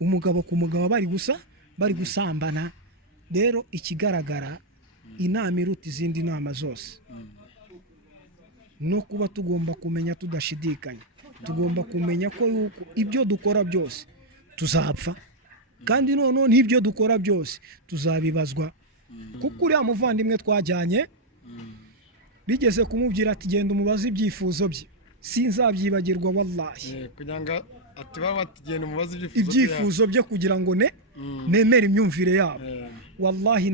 umugabo ku mugabo bari gusambana. Rero ikigaragara inama iruta izindi nama zose no kuba tugomba kumenya tudashidikanya, tugomba kumenya ko yuko ibyo dukora byose tuzapfa, kandi noneho n'ibyo dukora byose tuzabibazwa. Kuko uriya muvandimwe twajyanye bigeze kumubwira ati genda umubaze ibyifuzo bye, sinzabyibagirwa wallahi. Kugira ati baba batigenda umubaze ibyifuzo bye kugira ngo nemere imyumvire yabo. Wallahi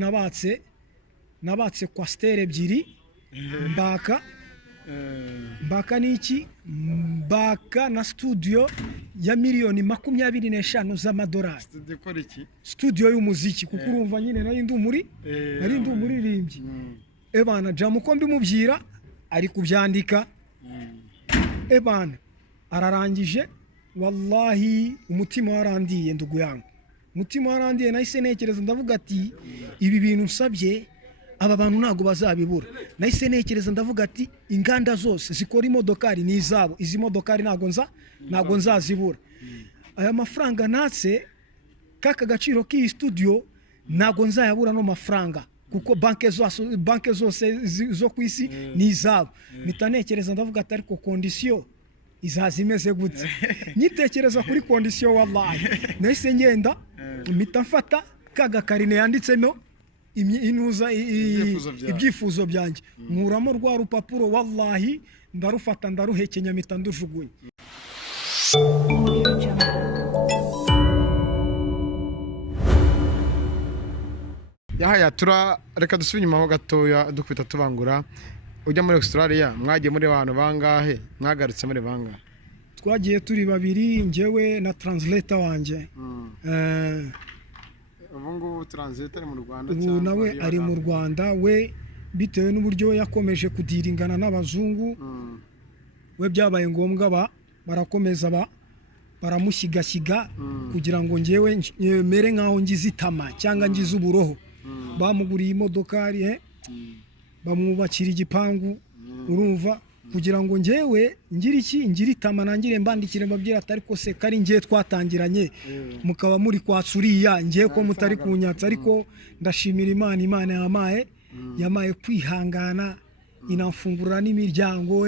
nabatse kwastere ebyiri mbaka niki mbaka na studio ya miliyoni 25 z'amadolari. Studio y'umuziki kuko urumva nyine nari ndi umuririmbyi. Ebana jamu ko mbimubwira ari kubyandika. Ebana ararangije wallahi umutima warandiye ndugu yangu, umutima warandiye nahise nekereza ndavuga ati ibi bintu nsabye aba bantu ntago bazabibura. Nahise nekereza ndavuga ati inganda zose zikora imodokari ni izabo, izi modokari ntago nzazibura. Aya mafaranga natse kaka gaciro k'iyi studio ntago nzayabura no mafaranga kuko banke zose zo ku isi ni izabo. Nitanekereza ndavuga ati ariko condition izazimeze gute. Nyitekereza kuri condition wallahi nahise ngenda mpita mfata kaga karine yanditsemo inuza ibyifuzo byanjye, nkuramo rwa rupapuro wallahi ndarufata ndaruhekenya mpita ndujugunya. Yahaya reka dusubire inyuma ho gatoya dukubita tubangura. Ujya muri Australia mwagiye muri abantu bangahe, mwagarutse muri bangahe? Twagiye turi babiri, njyewe na translator wanje. Ubu ngubu translator ari mu Rwanda cyangwa nawe ari mu Rwanda, we bitewe n'uburyo yakomeje kudiringana n'abazungu. We byabaye ngombwa barakomeza baramushyigashyiga kugira ngo njyewe mere nkaho ngize itama cyangwa ngize uburoho. Bamuguriye imodokari, bamwubakira igipangu, urumva, kugira ngo njyewe ngira itama nangire mbandikire mbabwira atari ko se kari ngiye twatangiranye mukaba muri kwatsuriya ngiye ko mutari kunyatsa. Ariko ndashimira Imana yamaye kwihangana inamfungurira n'imiryango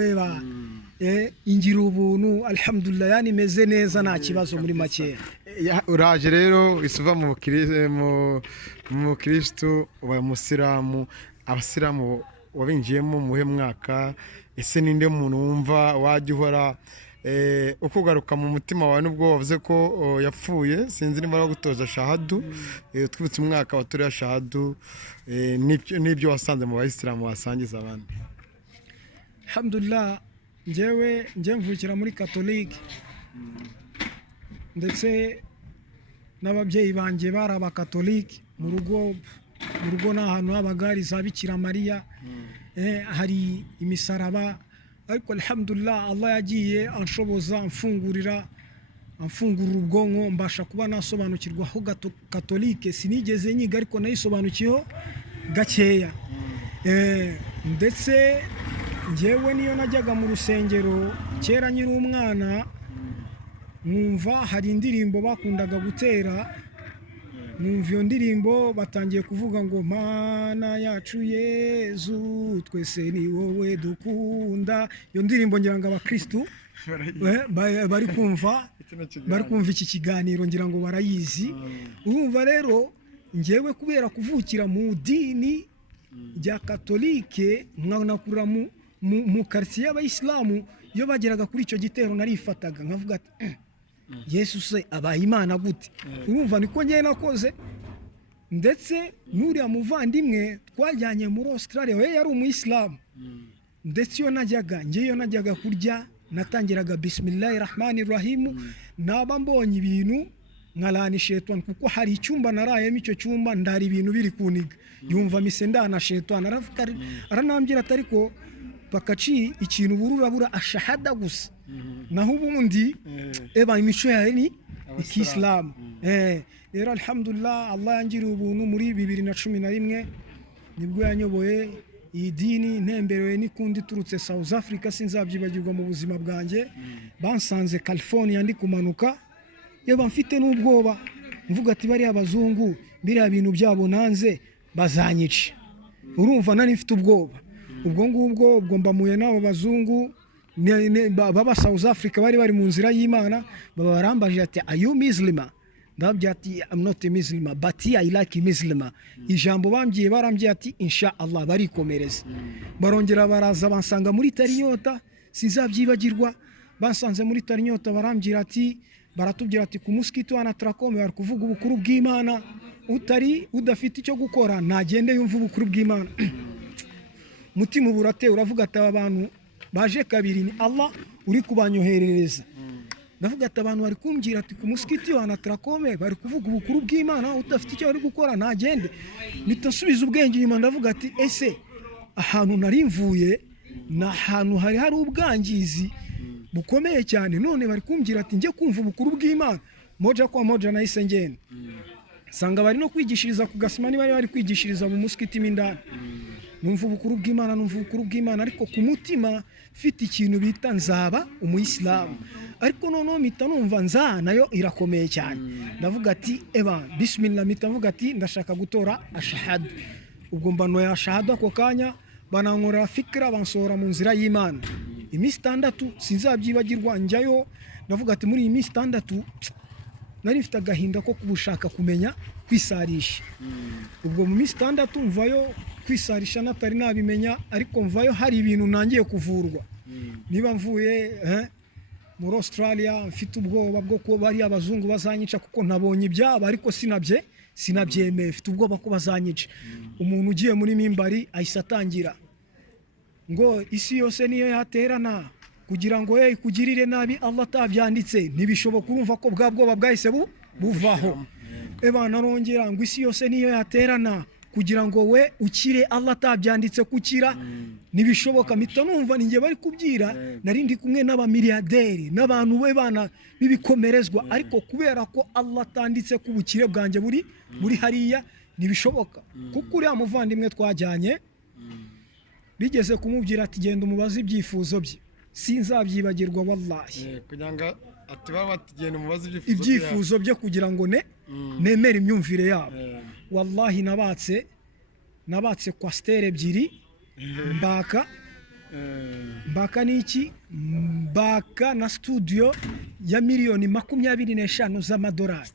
ingira ubuntu alhamdulillah, yani meze neza nta kibazo muri make. Uraje rero isuva mu Kristo uba Musilamu. Abasilamu wabinjiyemo muhe mwaka? Ese ninde muntu wumva wajya uhora ukugaruka mu mutima wawe nubwo wavuze ko yapfuye? Sinzi niba gutoza shahadu, twibutse umwaka wa turiya shahadu, n'ibyo wasanze mu bayisilamu wasangiza abandi. Alhamdulillah, njye mvukira muri Catholique, ndetse n'ababyeyi banjye bari abakatolike. Mu rugo n'ahantu habagari za Bikira Mariya, hari imisaraba. Ariko alhamdulillah Allah yagiye anshoboza amfungurira ubwonko, mbasha kuba nasobanukirwa aho Catholique sinigeze nyiga ariko nayisobanukiyeho gakeya. Ndetse njyewe niyo najyaga mu rusengero kera nyiri umwana, numva hari indirimbo bakundaga gutera, numva iyo ndirimbo batangiye kuvuga ngo Mana yacu Yezu twese ni wowe dukunda. Iyo ndirimbo ngira ngo abakristu bari kumva iki kiganiro ngira ngo barayizi. Urumva rero njyewe kubera kuvukira mu dini rya Catholique nkanakurira mu quartier y'abayisilamu, iyo bageraga kuri icyo gitero narifataga nkavuga ati Yesu se abaye Imana gute? Urumva niko njye nakoze. Ndetse n'uriya muvandimwe twajyanye muri Australia, we yari umuyisilamu. Ndetse iyo najyaga kurya natangiraga bismillahirrahmanirrahim, naba mbonye ibintu nkalana shetani, kuko hari icyumba narayemo, icyo cyumba ndari ibintu biri kuniga, yumva mise ndana shetani. Aranambwira atari ko bakaci ikintu bururabura ashahada gusa, naho ubundi imico yawe ni Islam. Rero alhamdulillah Allah yangiriye ubuntu muri 2011 nibwo yanyoboye iyi dini, ntemberewe n'ikundi turutse South Africa, sinzabyibagirwa mu buzima bwanjye. Bansanze California ndi kumanuka, yaba mfite n'ubwoba mvuga ati bariya abazungu biriya bintu byabo nanze bazanyica, urumva nari mfite ubwoba. Ubwo ngubwo ubwo mbamuye n'abo bazungu baba South Africa bari mu nzira y'Imana, baba barambaje ati are you Muslim? Ndababwira ati I'm not a Muslim but I like Muslim. Ijambo barambwiye ati insha Allah barikomereza. Barongera baraza bansanga muri Tarinyota, sizabyibagirwa. Basanze muri Tarinyota barambwira ati baratubwira ati ku muskiti wa Natrakome bari kuvuga ubukuru bw'Imana, utari udafite icyo gukora nagende yumva ubukuru bw'Imana. Mutima burate uravuga ati aba bantu baje kabiri ni Allah uri kubanyoherereza. Ndavuga ati abantu bari kumbwira ati ku muskiti wa Natrakome bari kuvuga ubukuru bw'Imana, udafite icyo ari gukora nagende. Nitasubiza ubwenge inyuma ndavuga ati ese ahantu nari mvuye na ahantu hari ubwangizi bukomeye cyane, none bari kumbwira ati njye kumva ubukuru bw'Imana. Moja kwa moja nahise ngenda sanga bari no kwigishiriza ku Gasimani, bari kwigishiriza mu muskiti mindani. Numva ubukuru bw'Imana ariko ku mutima mfite ikintu bita nzaba umuyisilamu, ariko noneho mpita numva nza nayo irakomeye cyane. Ndavuga ati bismillah, mpita mvuga ati ndashaka gutora ashahadu. Ubwo mbano ya shahada ako kanya banankorera fikira bansohora mu nzira y'Imana. Iminsi 6 sinzabyibagirwa njyayo. Ndavuga ati muri iyi minsi 6 nari mfite agahinda ko kubushaka kumenya kwisarisha. Ubwo mu minsi 6 mvayo kwisarisha natari nabimenya, ariko mvayo hari ibintu nangiye kuvurwa. Niba mvuye muri Australia mfite ubwoba bwo ko bari abazungu bazanyica, kuko nabonye ibyaba ariko sinabyemeye, mfite ubwoba ko bazanyica. Umuntu ugiye muri mimbari ahise atangira ngo isi yose niyo yaterana kugira ngo kugirire nabi Allah atabyanditse, ntibishoboka. Urumva ko bwa bwoba bwahise buvaho. Narongera ngo isi yose niyo yaterana kugira ngo we ukire Allah atabyanditse kukira, ntibishoboka. Mpita numva ninjye bari kubyira, nari ndi kumwe n'abamiliyaderi n'abantu bana bibikomerezwa, ariko kubera ko Allah atanditse ku bukire bwanjye buri hariya ntibishoboka. Kuko uriya muvandimwe twajyanye bigeze kumubwira ati genda umubaze ibyifuzo bye, sinzabyibagirwa wallahi. Kunyanga ati baba tugenda umubaze ibyifuzo bye kugira ngo nemere imyumvire yabo. Wallahi nabatse kwa stere ebyiri mbaka niki mbaka na studio ya miliyoni 25 z'amadolari.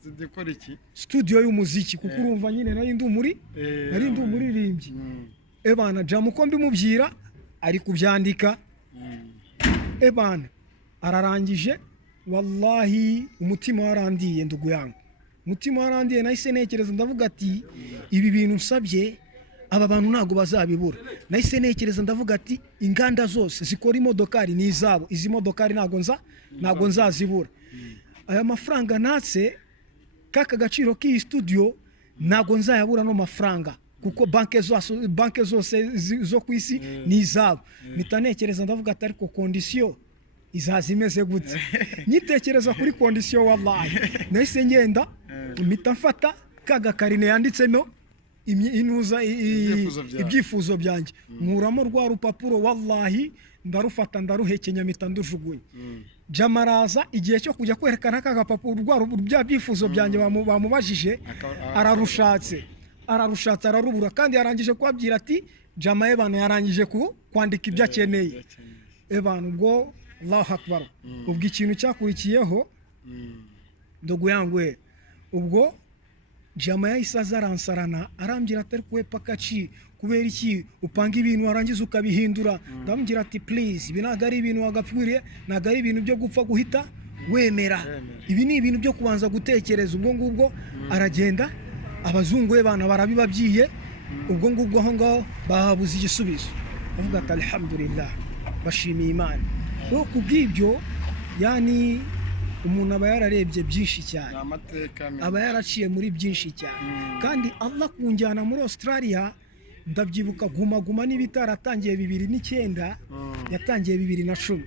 Studio y'umuziki, kuko urumva nyine nari ndi umuririmbyi. Jamu ko mbimubwira ari kubyandika. Ararangije wallahi umutima warandiye, ndugu yangu, umutima warandiye. Nahise nekereza ndavuga ati ibi bintu nsabye aba bantu ntago bazabibura. Nahise nekereza ndavuga ati inganda zose zikora imodokari ni izabo, izi modokari ntago nzazibura. Aya mafaranga natse kaka gaciro k'iyi studio ntago nzayabura no mafaranga, kuko banke zose zo ku isi ni izabo. Nitanekereza ndavuga ati ariko condition izaza imeze gutse. Nyitekereza kuri condition wallahi nahise ngenda mpita mfata kaga karine yanditsemo ibyifuzo byanjye, nkuramo rwa rupapuro wallahi ndarufata ndaruhekenya mpita ndujugunya. Jamaraza igihe cyo kujya kwerekana kaga papuro rwa byifuzo byanjye bamubajije, ararushatse ararubura, kandi yarangije kubabwira ati Jama yarangije kwandika ibyo akeneye. Ubwo Allahu Akbar. Ubwo ikintu cyakurikiyeho ndugu yangu ubwo Jama yahise azaransarana arambwira ati ariko pakaci kubera iki upanga ibintu warangiza ukabihindura. Ndamubwira ati please, ibi ntabwo ari ibintu wagapfiriye, ntabwo ari ibintu byo gupfa guhita wemera, ibi ni ibintu byo kubanza gutekereza. Ubwo ngubwo aragenda, abazungu bana barabibabyiye. Ubwo ngubwo aho ngaho bahabuze igisubizo. Avuga ati alhamdulillah, bashimiye Imana. Kubw'ibyo yani umuntu aba yararebye byinshi cyane, aba yaraciye muri byinshi cyane. Kandi Allah kunjyana muri Australia ndabyibuka guma n'ibitaratangiye 2009, yatangiye 2010.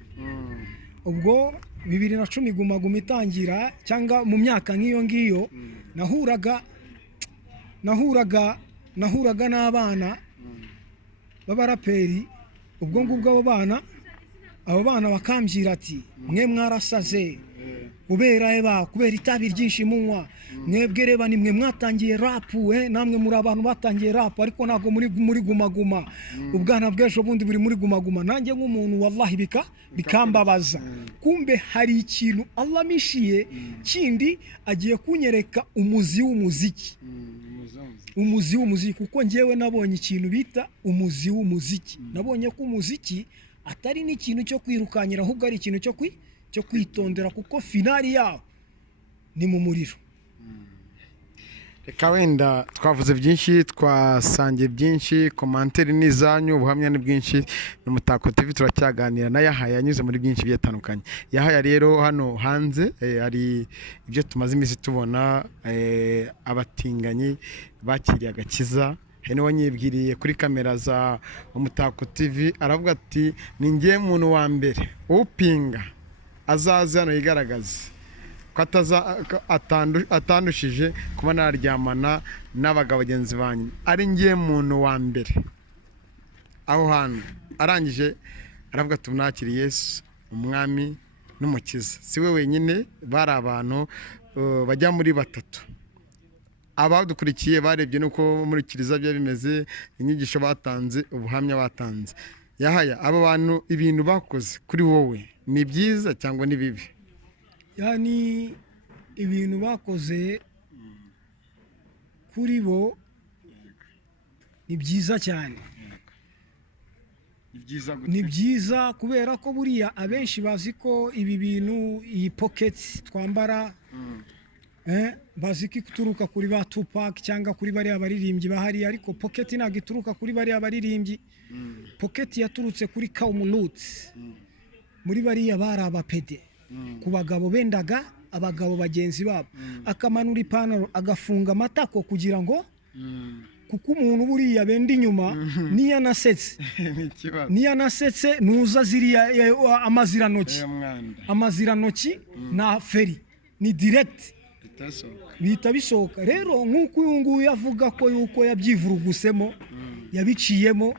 Ubwo 2010 guma itangira, cyangwa mu myaka nk'iyo ngiyo nahuraga n'abana b'abaraperi. Ubwo ngubwo abo bana bakambwira ati mwe mwarasaze kubera itabi ryinshi munywa mwebwe reba nimwe mwatangiye rap namwe muri abantu batangiye rap ariko ntago muri gumaguma ubwana bw'ejo bundi buri muri gumaguma nanjye nk'umuntu wallahi bikambabaza kumbe hari ikintu Allah mishiye kindi agiye kunyereka umuzi w'umuziki kuko njyewe nabonye ikintu bita umuzi w'umuziki nabonye ko umuziki atari n'ikintu cyo kwirukanyira ahubwo ari ikintu cyo kwitondera kuko finali yawo ni mu muriro. Reka wenda twavuze byinshi twasangiye byinshi komanteri n'izanyu ubuhamya ni bwinshi n'Umutako TV turacyaganira na Yahaya yanyuze muri byinshi bitandukanye. Yahaya rero hano hanze hari ibyo tumaze iminsi tubona abatinganyi bakiriye agakiza hene wanyibwiriye kuri kamera za Umutako TV aravuga ati ni ngiye muntu wa mbere upinga azaza hano yigaragaze ko atandushije kuba naryamana n'abagabo bagenzi banyu ari ngiye muntu wa mbere aho hantu arangije aravuga ati mwakiri Yesu umwami n'umukiza si we wenyine bari abantu bajya muri batatu abadukurikiye barebye nuko muri kiriza bya bimeze inyigisho batanze ubuhamya batanze. Yahaya abo bantu ibintu bakoze kuri wowe ni byiza cyangwa ni bibi? Yani ibintu bakoze kuri bo ni byiza cyane, ni byiza kubera ko buriya abenshi bazi ko ibi bintu iyi pockets twambara bazi ko ituruka kuri ba Tupac cyangwa kuri bariya baririmbyi bahari ariko pocket ntabwo ituruka kuri bariya baririmbyi. Pocket yaturutse kuri Kaumuluts muri bariya bari abapede ku bagabo bendaga abagabo bagenzi babo akamanura ipantaro agafunga amatako kugira ngo kuko umuntu buriya benda inyuma niya nasetse nuza ziriya amaziranoki na feri ni direct bita bisohoka. Rero nk'uko uyu nguyu avuga ko yuko yabyivurugusemo yabiciyemo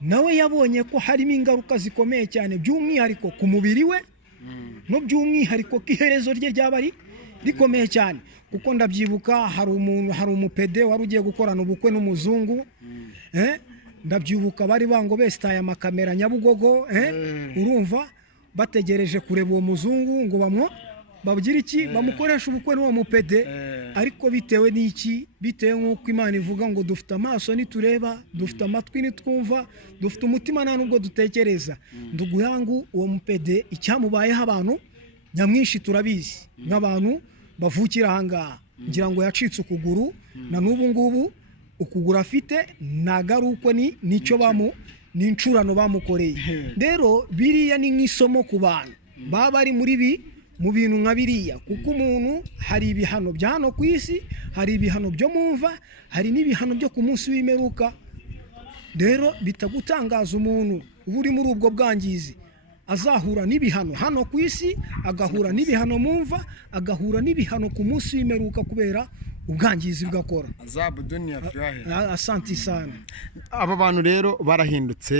nawe yabonye ko harimo ingaruka zikomeye cyane by'umwihariko ku mubiri we no by'umwihariko k'iherezo rye ryaba rikomeye cyane kuko ndabyibuka hari umupede wari ugiye gukorana ubukwe n'umuzungu ndabyibuka bari bango besitaye amakamera Nyabugogo urumva bategereje kureba uwo muzungu ngo bagira iki bamukoresha ubukwe n'uwo mupede ariko bitewe n'iki bitewe nk'uko Imana ivuga ngo dufite amaso nitureba dufite amatwi nitwumva dufite umutima nta nubwo dutekereza ndugu yangu uwo mupede icyamubayeho abantu nyamwinshi turabizi nk'abantu bavukira ahangaha ngira ngo yacitse ukuguru na n'ubu ngubu ukuguru afite nagaruko nicyo n'incurano bamukoreye. Rero biriya ni nk'isomo ku bantu baba bari mu bintu nka biriya kuko umuntu hari ibihano bya hano ku isi hari ibihano byo mumva hari n'ibihano byo ku munsi w'imperuka. Rero bitagutangaza umuntu uba uri muri ubwo bwangizi azahura n'ibihano hano ku isi agahura n'ibihano mumva agahura n'ibihano ku munsi w'imperuka kubera ubwangizi bwakora azabu dunia firahe. Asante sana. Aba bantu rero barahindutse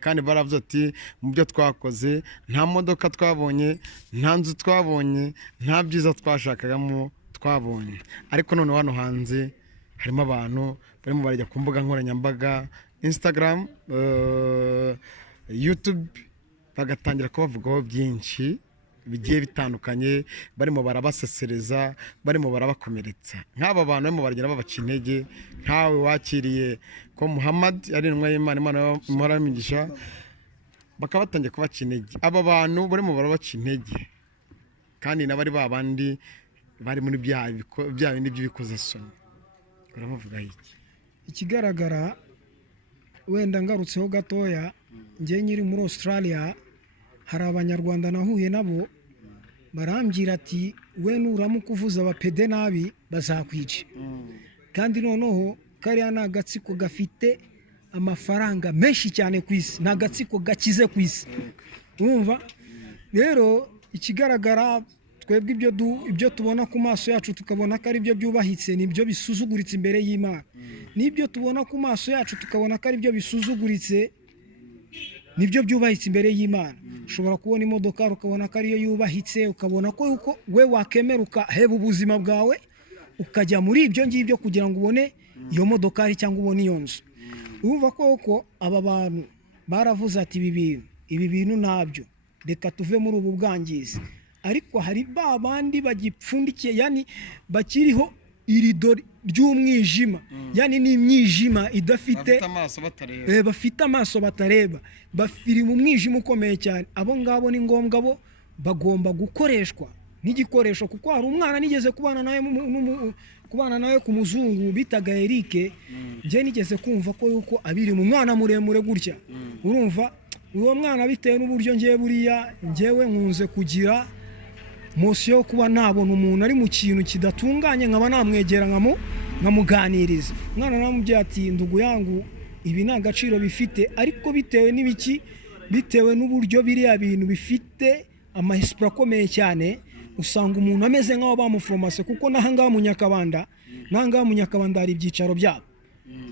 kandi baravuze ati mu byo twakoze nta modoka twabonye nta nzu twabonye nta byiza twashakagamo twabonye ariko none hano hanze harimo abantu barimo barajya ku mbuga nkoranyambaga Instagram YouTube bagatangira kubavugaho byinshi bigiye bitandukanye barimo barabasesereza barimo barabakomeretsa nk'aba bantu barimo baragenda babaca intege nkawe wakiriye ko Muhammad ari intumwa y'Imana Imana imuramigisha bakabatangiye kubaca intege. Aba bantu barimo barabaca intege kandi nabari babandi bari muri bya bindi by'ibikoze-soni uramuvuga iki? Ikigaragara wenda ngarutseho gatoya ngiye nyiri muri Australia hari abanyarwanda nahuye nabo barambwira ati we nuramuka uvuza abapede nabi bazakwica kandi noneho kariya ni agatsiko gafite amafaranga menshi cyane ku isi ni agatsiko gakize ku isi urumva. Rero ikigaragara twebwe ibyo tubona ku maso yacu tukabona ko ari byo byubahitse nibyo bisuzuguritse imbere y'Imana n'ibyo tubona ku maso yacu tukabona ko ari byo bisuzuguritse nibyo byubahitse imbere y'Imana. Ushobora kubona imodoka ukabona ko ariyo yubahitse, ukabona ko yuko we wakemera ukaheba ubuzima bwawe ukajya muri ibyo ngibyo kugira ngo ubone iyo modokari cyangwa ubone iyo nzu. Urumva ko aba bantu baravuze ati ibi bintu nabyo reka tuve muri ubu bwangizi, ariko hari ba bandi bagipfundikiye, yani bakiriho irido ry'umwijima, yani ni imyijima idafite bafite amaso batareba, bafiri mu mwijima ukomeye cyane. Abo ngabo ni ngombwa, bo bagomba gukoreshwa nk'igikoresho, kuko hari umwana nigeze kubana nawe ku muzungu bitaga Eric, nje nigeze kumva ko yuko abiri mu mwana muremure gutya. Urumva uwo mwana bitewe n'uburyo ngiye buriya ngewe nkunze kugira mosiyo kuba nabona umuntu ari mu kintu kidatunganye nkaba namwegera nkamuganiriza. Mwana namubwiye ati ndugu yangu ibi nta gaciro bifite, ariko bitewe n'ibiki, bitewe n'uburyo biriya bintu bifite amahispura akomeye cyane, usanga umuntu ameze nk'aho bamuforomase, kuko n'ahangaha mu Nyakabanda hari ibyicaro byabo.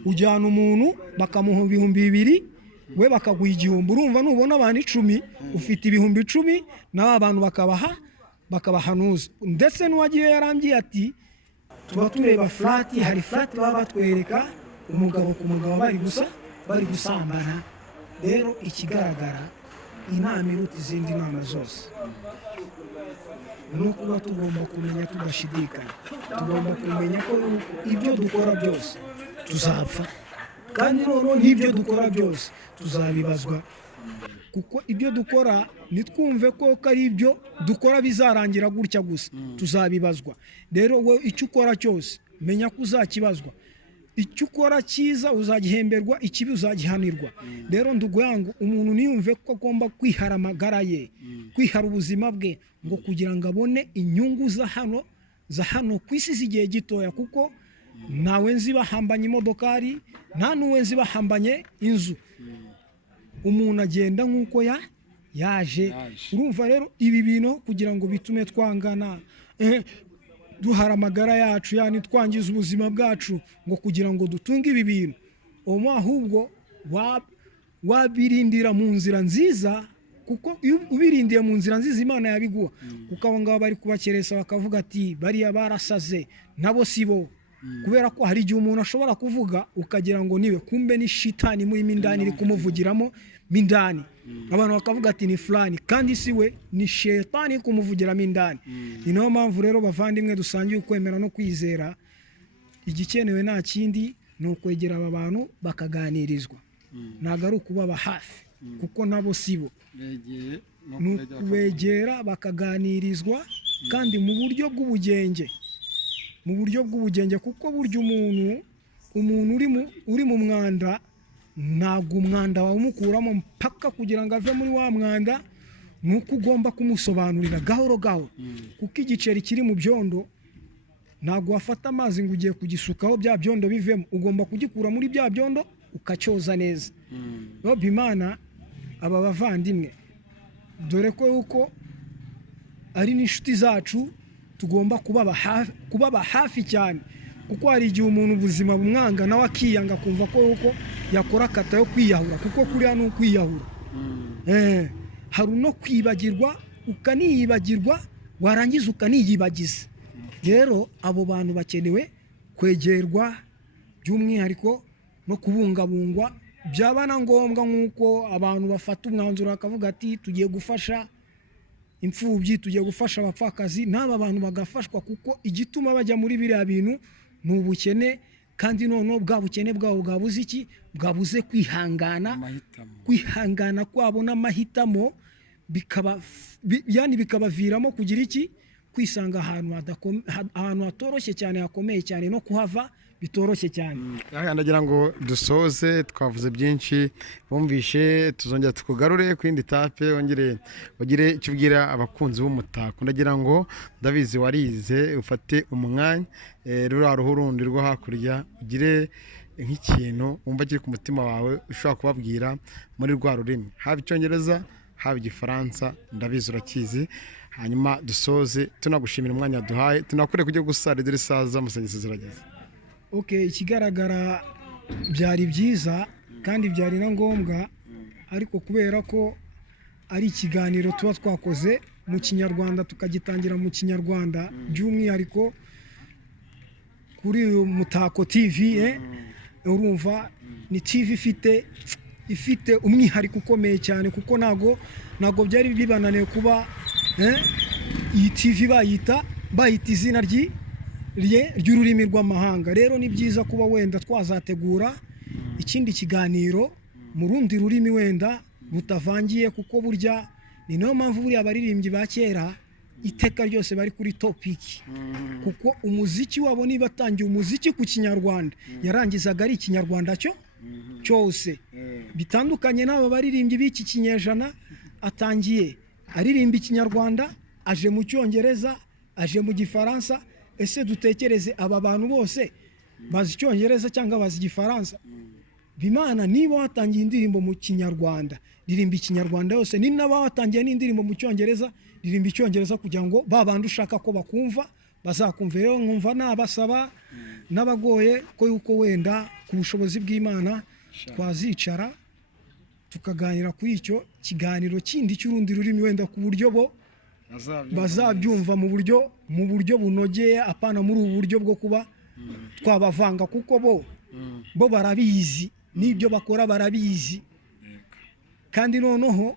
Ujyana umuntu bakamuha 2,000 we bakaguha 1,000. Urumva nubona abantu 10 ufite 10,000 n'aba bantu bakabahanuza. Ndetse n'uwagiye yarambye ati tuba tureba flat, hari flat baba batwereka umugabo ku mugabo bari gusambana. Rero ikigaragara inama iruta izindi nama zose no kuba tugomba kumenya tugashidikanya, tugomba kumenya ko ibyo dukora byose tuzapfa, kandi noneho n'ibyo dukora byose tuzabibazwa, kuko ibyo dukora nitwumve ko ari ibyo dukora bizarangira gutya gusa, tuzabibazwa. Rero we icyo ukora cyose menya ko uzakibazwa, icyo ukora cyiza uzagihemberwa, ikibi uzagihanirwa. Rero ndugu yangu, umuntu niyumve ko agomba kwihara amagara ye, kwihara ubuzima bwe, ngo kugira ngo abone inyungu za hano ku isi z'igihe gitoya, kuko ntawe nzi bahambanye imodokari, nta n'uwe nzi bahambanye inzu. Umuntu agenda nk'uko yaje. Urumva rero ibi bintu kugira ngo bitume twangana, duhara amagara yacu, yani twangiza ubuzima bwacu, ngo kugira ngo dutunge ibi bintu, ahubwo wabirindira mu nzira nziza, kuko ubirindiye mu nzira nziza Imana yabiguha. Kuko abo ngabo bari kubakeresa bakavuga ati bariya barasaze, nabo sibo. Kubera ko hari igihe umuntu ashobora kuvuga ukagira ngo niwe, kumbe ni shitani muri mindani iri kumuvugiramo mindani. Abantu bakavuga ati ni fulani, kandi siwe, ni shetani kumuvugiramo indani. Ni nayo mpamvu rero bavandimwe dusangiye ukwemera no kwizera, igikenewe nta kindi ni ukwegera aba bantu bakaganirizwa, ntabwo ari ukubaba hafi, kuko nabo sibo. Ni ukubegera bakaganirizwa, kandi mu buryo bw'ubugenge, kuko burya umuntu uri mu mwanda, ntabwo umwanda wawumukuramo mpaka kugira ngo ave muri wa mwanda. Nuko ugomba kumusobanurira gahoro gahoro, kuko igiceri kiri mu byondo ntabwo wafata amazi ngo ugiye kugisukaho bya byondo bivemo, ugomba kugikura muri bya byondo ukacyoza neza. No bimana aba bavandimwe, dore ko yuko ari n'inshuti zacu, tugomba kubaba hafi cyane, kuko hari igihe umuntu ubuzima bumwanga nawe akiyanga kumva ko yuko yakora kata yo kwiyahura, kuko kuriya ni ukwiyahura. Hari no kwibagirwa, ukaniyibagirwa, warangiza ukaniyibagiza. Rero abo bantu bakenewe kwegerwa by'umwihariko no kubungabungwa. Byaba na ngombwa nk'uko abantu bafata umwanzuro bakavuga ati tugiye gufasha imfubyi, tugiye gufasha abapfakazi, n'aba bantu bagafashwa, kuko igituma bajya muri biriya bintu ni ubukene. Kandi noneho bwa bukene bwabo bwabuze iki? Bwabuze kwihangana kwabo n'amahitamo, bikabaviramo kugira iki? Kwisanga ahantu hatoroshye cyane, hakomeye cyane, no kuhava bitoroshye cyane. Ndagira ngo dusoze, twavuze byinshi bumvishe, tuzongera tukugarure ku yindi tape, wongere ugire icyo ubwira abakunzi b'umutako. Ndagira ngo ndabizi warize, ufate umwanya ruriya ruhu rundi rwo hakurya, ugire nk'ikintu wumva kiri ku mutima wawe ushobora kubabwira muri rwa rurimi, haba icyongereza haba igifaransa, ndabizi urakizi. Hanyuma dusoze tunagushimira umwanya duhaye, tunakure kujya gusara dore saza musangise zirageze. Ikigaragara byari byiza kandi byari na ngombwa, ariko kubera ko ari ikiganiro tuba twakoze mu kinyarwanda tukagitangira mu kinyarwanda by'umwihariko kuri uyu Mutako TV urumva ni TV ifite umwihariko ukomeye cyane kuko ntago byari bibananiye kuba iyi TV bayita izina ry'ururimi rw'amahanga. Rero ni byiza kuba wenda twazategura ikindi kiganiro mu rundi rurimi wenda rutavangiye, kuko burya ni nayo mpamvu buriya abaririmbyi ba kera iteka ryose bari kuri topic, kuko umuziki wabo niba atangiye umuziki ku kinyarwanda yarangizaga ari ikinyarwanda cyose, bitandukanye n'aba baririmbyi b'iki kinyejana atangiye aririmba ikinyarwanda aje mu cyongereza aje mu gifaransa. Ese dutekereze aba bantu bose bazi icyongereza cyangwa bazi igifaransa? Bimana niba watangiye indirimbo mu kinyarwanda ririmba ikinyarwanda yose, ni naba watangiye n'indirimbo mu cyongereza ririmba icyongereza, kugira ngo babandi ushaka ko bakumva bazakumva. Rero nkumva nabasaba n'abagoye ko yuko wenda ku bushobozi bw'Imana twazicara tukaganira kuri icyo kiganiro kindi cy'urundi rurimi, wenda ku buryo bo bazabyumva mu buryo bunogeye, apana muri ubu buryo bwo kuba twabavanga, kuko bo barabizi n'ibyo bakora barabizi, kandi noneho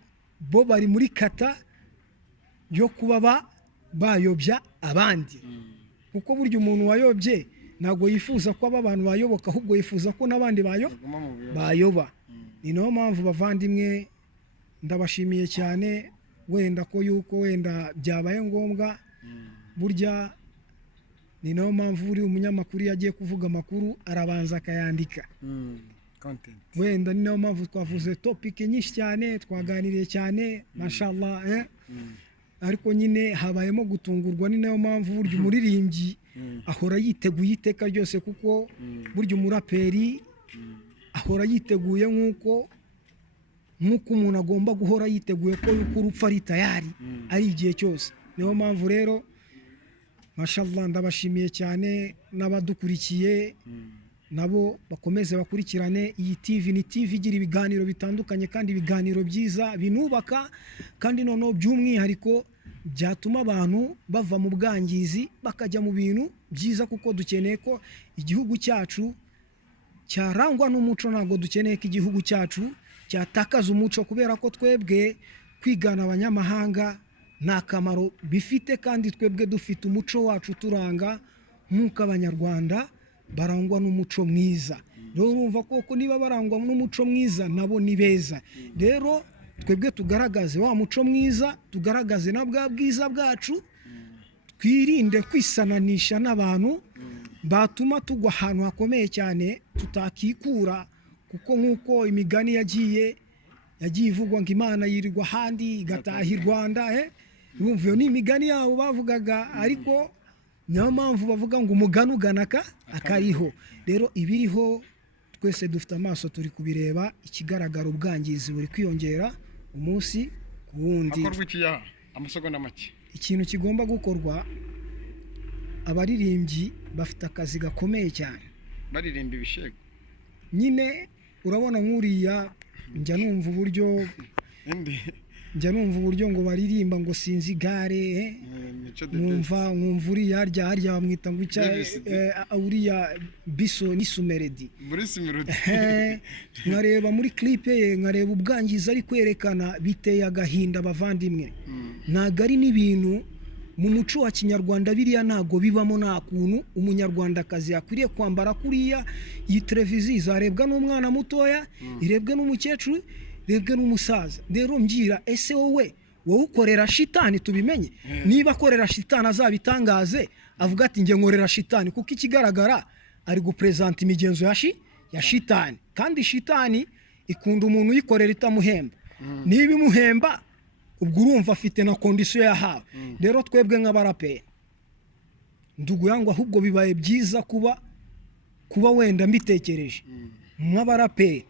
bo bari muri kata yo kuba bayobya abandi, kuko burya umuntu wayobye ntabwo yifuza ko aba bantu bayoboka, ahubwo yifuza ko n'abandi bayoba. Ni nayo mpamvu bavandimwe ndabashimiye cyane, wenda ko yuko wenda byabaye ngombwa, burya ni nayo mpamvu buri umunyamakuru yagiye kuvuga amakuru arabanza akayandika. Wenda ni nayo mpamvu twavuze topic nyinshi cyane, twaganiriye cyane mashallah, ariko nyine habayemo gutungurwa. Ni nayo mpamvu burya umuririmbyi ahora yiteguye iteka ryose, kuko burya umuraperi ahora yiteguye nk'uko umuntu agomba guhora yiteguye ko yuko urupfu ari tayari ari igihe cyose. Niyo mpamvu rero mashallah ndabashimiye cyane, n'abadukurikiye nabo bakomeze bakurikirane iyi TV. Ni TV igira ibiganiro bitandukanye kandi ibiganiro byiza binubaka, kandi noneho by'umwihariko byatuma abantu bava mu bwangizi bakajya mu bintu byiza, kuko dukeneye ko igihugu cyacu cyarangwa n'umuco. Ntabwo dukeneye ko igihugu cyacu cyatakaza umuco, kubera ko twebwe kwigana abanyamahanga nta kamaro bifite, kandi twebwe dufite umuco wacu turanga nk'uko abanyarwanda barangwa n'umuco mwiza. Rero urumva koko niba barangwa n'umuco mwiza nabo ni beza. Rero twebwe tugaragaze wa muco mwiza, tugaragaze na bwa bwiza bwacu, twirinde kwisananisha n'abantu batuma tugwa ahantu hakomeye cyane tutakikura, kuko nk'uko imigani yagiye ivugwa ngo Imana yirirwa ahandi igataha i Rwanda. Urumva iyo ni imigani yabo bavugaga, ariko niyo mpamvu bavuga ngo umugani ugana akariho. Rero ibiriho twese dufite amaso turi kubireba, ikigaragara ubwangizi buri kwiyongera umunsi ku wundi. Amasegonda make, ikintu kigomba gukorwa, abaririmbyi bafite akazi gakomeye cyane, baririmba ibishego nyine. Urabona nk'uriya njya numva uburyo ngo baririmba ngo sinzi gare, numva uriya harya bamwita ngo uriya Biso n'Isumeredi, nkareba muri clip ye, nkareba ubwangiza ari kwerekana, biteye agahinda bavandimwe. Ntago ari n'ibintu mu muco wa kinyarwanda, biriya ntago bibamo. Nta kuntu umunyarwandakazi yakwiriye kwambara kuriya. Iyi televiziyo izarebwa n'umwana mutoya, irebwe n'umukecuru, irebwe n'umusaza. Rero mbwira, ese wowe ukorera shitani? Tubimenye niba akorera shitani azabitangaze, avuga ati nge nkorera shitani, kuko ikigaragara ari gupresenta imigenzo ya shitani, kandi shitani ikunda umuntu uyikorera itamuhemba. Niba imuhemba ubwo urumva afite na kondisiyo yahawe. Rero twebwe nk'abaraperi ndugu yangu, ahubwo bibaye byiza kuba wenda mbitekereje nk'abaraperi,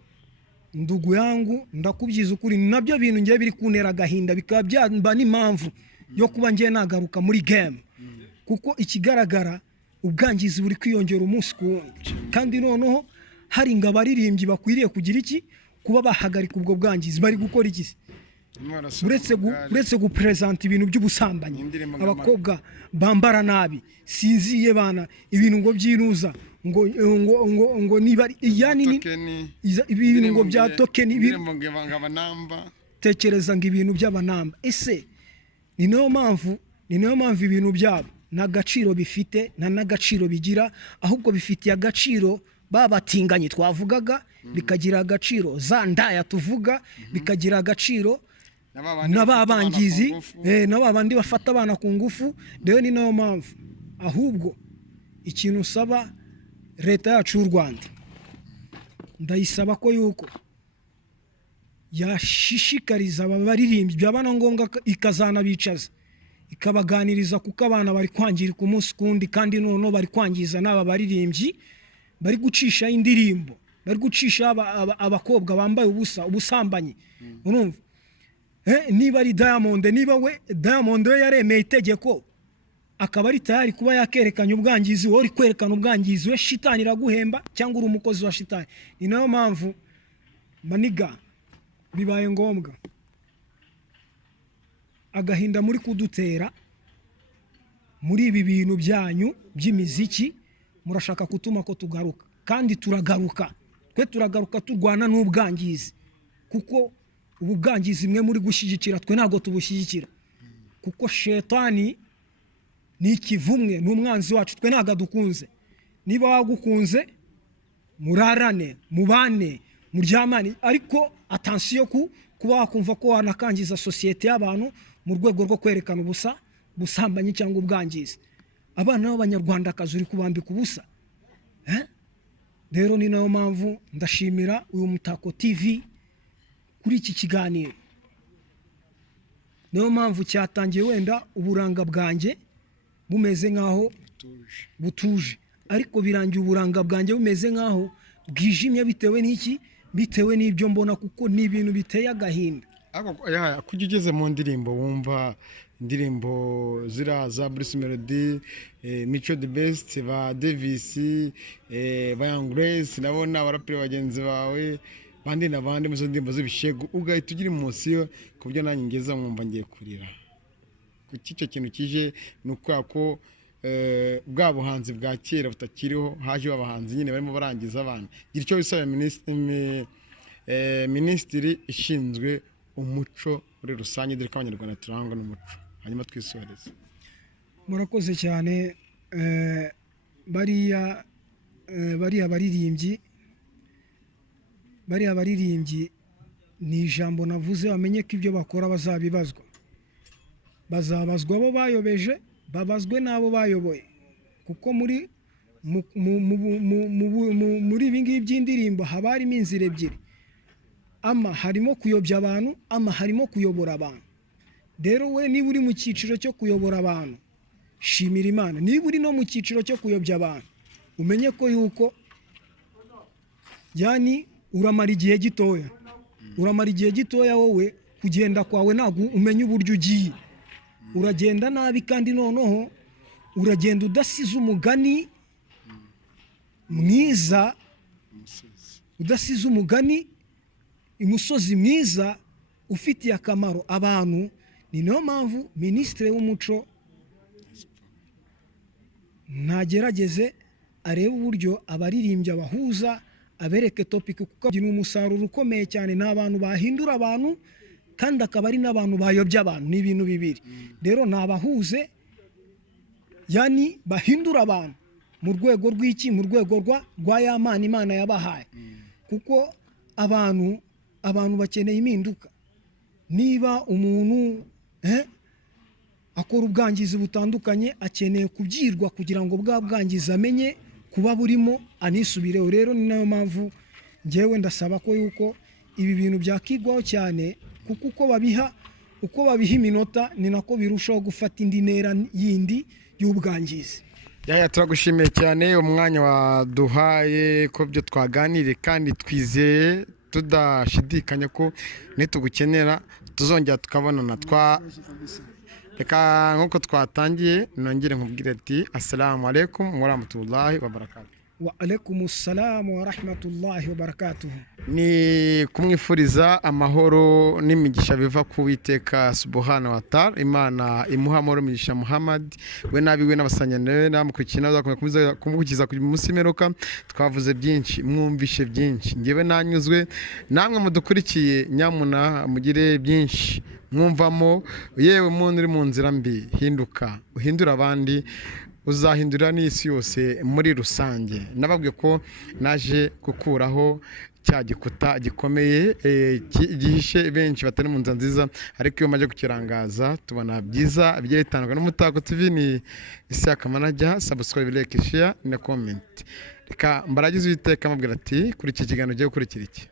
ndugu yangu ndakubyiza ukuri, nabyo bintu ngiye biri kuntera agahinda, bikaba byamba n'impamvu yo kuba ngiye nagaruka muri game, kuko ikigaragara ubwangizi buri kwiyongera umunsi ku wundi, kandi noneho hari ngo abaririmbyi bakwiriye kugira iki, kuba bahagarika ubwo bwangizi bari gukora iki uretse gupresenta ibintu by'ubusambanyi, abakobwa bambara nabi, sinziye bana, ibintu ngo byinuza ngo niba yani ibintu ngo bya tokeni, tekereza ngo ibintu by'abanamba. Ese ni nayo mpamvu ibintu byabo n'agaciro bifite nta n'agaciro bigira, ahubwo bifitiye agaciro babatinganye twavugaga, bikagira agaciro za ndaya tuvuga, bikagira agaciro n'ababangizi n'abandi bafata abana ku ngufu. Rero ni nayo mpamvu ahubwo ikintu usaba leta yacu y'u Rwanda, ndayisaba ko yuko yashishikariza aba baririmbyi, byaba na ngombwa ikazanabicaza ikabaganiriza, kuko abana bari kwangirika umunsi kundi, kandi noneho bari kwangiza n'aba baririmbyi bari gucisha indirimbo, bari gucisha abakobwa bambaye ubusambanyi. Urumva niba ari Diamond, niba we Diamond we yaremeye itegeko akaba ari tayari kuba yakerekanya ubwangizi, wowe uri kwerekana ubwangizi, we shitani iraguhemba cyangwa uri umukozi wa shitani. Ni nayo mpamvu maniga bibaye ngombwa agahinda muri kudutera muri ibi bintu byanyu by'imiziki, murashaka kutuma ko tugaruka, kandi turagaruka, twe turagaruka turwana n'ubwangizi, kuko ubu bwangizi mwe muri gushyigikira twe ntabwo tubushyigikira, kuko shetani ni ikivumwe, ni umwanzi wacu, twe ntabwo dukunze. Niba wagukunze murarane, mubane, muryamane, ariko atansiyo kuba wakumva ko wanakangiza sosiyete y'abantu mu rwego rwo kwerekana ubusambanyi cyangwa ubwangizi. Abana b'Abanyarwandakazi uri kubambika ubusa. Rero ni nayo mpamvu ndashimira uyu Mutako TV kuri iki kiganiro. Niyo mpamvu cyatangiye wenda uburanga bwanjye bumeze nkaho butuje, ariko birangiye uburanga bwanjye bumeze nkaho bwijimye, bitewe n'iki? Bitewe n'ibyo mbona, kuko ni ibintu biteye agahinda. Kujya ugeze mu ndirimbo wumva indirimbo zira za Bruce Melody, Mico the Best, ba Davis, ba Young Grace, nabona abaraperi bagenzi bawe bandi n'abandi mu ndirimbo z'ibishego, ugahita ugira emotion ku byo nanjye ngeza mwumva ngiye kurira. Kuki icyo kintu kije nuko ko bwa buhanzi bwa kera butakiriho, haje abahanzi nyine barimo barangiza abana. Gira icyo bisaba minisitiri ishinzwe umuco muri rusange, dore ko Abanyarwanda turangwa n'umuco. Hanyuma twisoreze. Murakoze cyane. Bariya baririmbyi ni ijambo navuze, bamenye ko ibyo bakora bazabibazwa abo bayobeje, babazwe n'abo bayoboye, kuko muri ibi ngibi by'indirimbo haba harimo inzira ebyiri, ama harimo kuyobya abantu, ama harimo kuyobora abantu. Rero we niba uri mu cyiciro cyo kuyobora abantu, shimira Imana. Niba uri no mu cyiciro cyo kuyobya abantu, umenye ko yuko yani uramara igihe gitoya, wowe kugenda kwawe ntabwo umenya uburyo ugiye, uragenda nabi, kandi noneho uragenda udasize umugani mwiza, udasize umugani imusozi mwiza ufitiye akamaro abantu. Ni nayo mpamvu minisitiri w'umuco nagerageze arebe uburyo abaririmbyi abahuza, abereke topic, kuko ni umusaruro ukomeye cyane. Ni abantu bahindura abantu, kandi akaba ari n'abantu bayobya abantu. Ni ibintu bibiri. Rero nabahuze, yani bahindura abantu mu rwego rw'iki? Mu rwego rwa ya mana Imana yabahaye, kuko abantu bakeneye impinduka. Niba umuntu akora ubwangizi butandukanye, akeneye kubyirwa kugira ngo bwa bwangizi amenye kuba burimo anisubireho. Rero ni nayo mpamvu ngewe ndasaba ko yuko ibi bintu byakigwaho cyane, kuko uko babiha iminota ni nako birushaho gufata indi ntera yindi y'ubwangizi. Turagushimiye cyane umwanya waduhaye, ko byo twaganire, kandi twizeye tudashidikanya ko nitugukenera tuzongera tukabonana. Reka nk'uko twatangiye nongere nkubwire ati assalamu alaikum wa rahmatullahi wa barakatuh. wa alaikumus salam wa rahmatullahi wa barakatuh. ni kumwifuriza amahoro n'imigisha biva ku Uwiteka subhanahu wa ta'ala. Imana imuha amahoro imigisha Muhammad we nabiwe n'abasanyane namukurikina bazakomeza kumukiza ku munsi meruka. Twavuze byinshi, mwumvishe byinshi, ngewe nanyuzwe, namwe mudukurikiye nyamuna mugire byinshi mwumvamo. Yewe muntu uri mu nzira mbi, hinduka uhindura abandi, uzahindura n'isi yose muri rusange. Nababwiye ko naje gukuraho cya gikuta gikomeye gihishe benshi batari mu nzira nziza, ariko iyo maje kukirangaza tubona byiza bigiye bitandukanye. n'Umutako TV ni Isiaka Manager. Subscribe, like, share na comment. Reka mbaragize Uwiteka amubwira ati kuri iki kiganiro ugiye gukurikira iki.